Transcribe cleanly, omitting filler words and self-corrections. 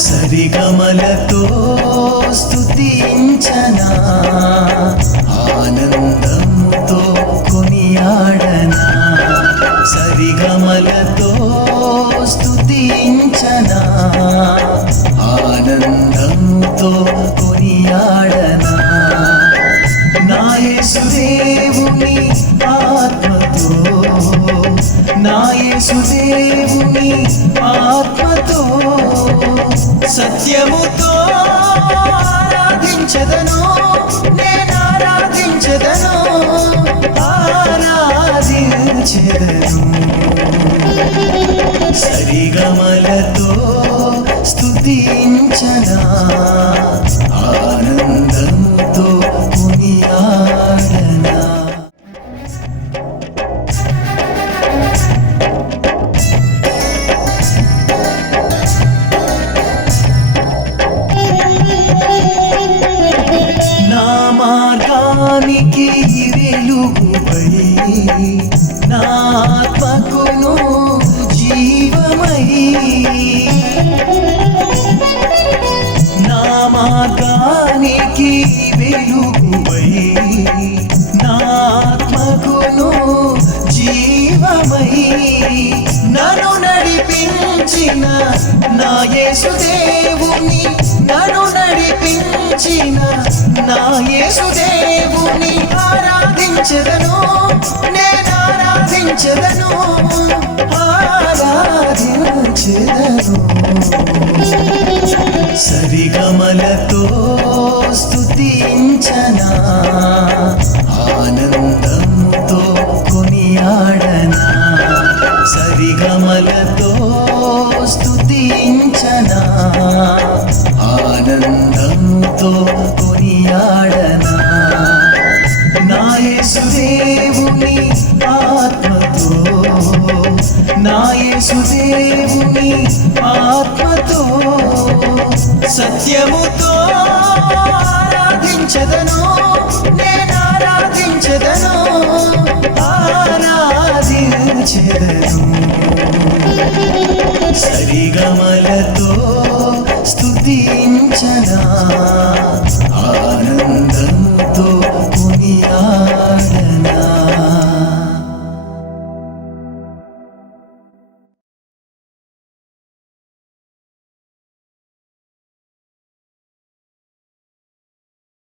సరిగమలతో స్తుతించనా, ఆనందముతో కొనియాడనా. సరిగమలతో స్తుతించనా, ఆనందముతో కొనియాడనా. నా యేసుదేవుని ఆత్మతో, నా యేసుదేవుని ఆత్మతో సత్యముతో ఆరాధించదను, నేను ఆరాధించదను, ఆరాధించదను. సరిగమలతో స్తుతించనా, ఆనందముతో కొనియాడనా. నా మార్గానికి వెలుగుపై, నా ఆత్మకును జీవమై. నా మార్గానికి వెలుగుపై, నా ఆత్మకును జీవమై. నన్ను నడిపించిన నా యేసుదేవుని, నన్ను నడిపించిన నా యేసుదేవుని ఆరాధించదను, నేను ఆరాధించదను, ఆరాధించదను. సరిగమలతో స్తుతించనా, ఆనందముతో కొనియాడనా. సరిగమలతో స్తుతించనా, ఆనందముతో కొనియాడనా. నా యేసుదేవుని ఆత్మతో, నా యేసుదేవుని ఆత్మతో సత్యముతో ఆరాధించదను, నేను ఆరాధించదను, ఆరాధించదను. సరిగమలతో స్తుతించనా.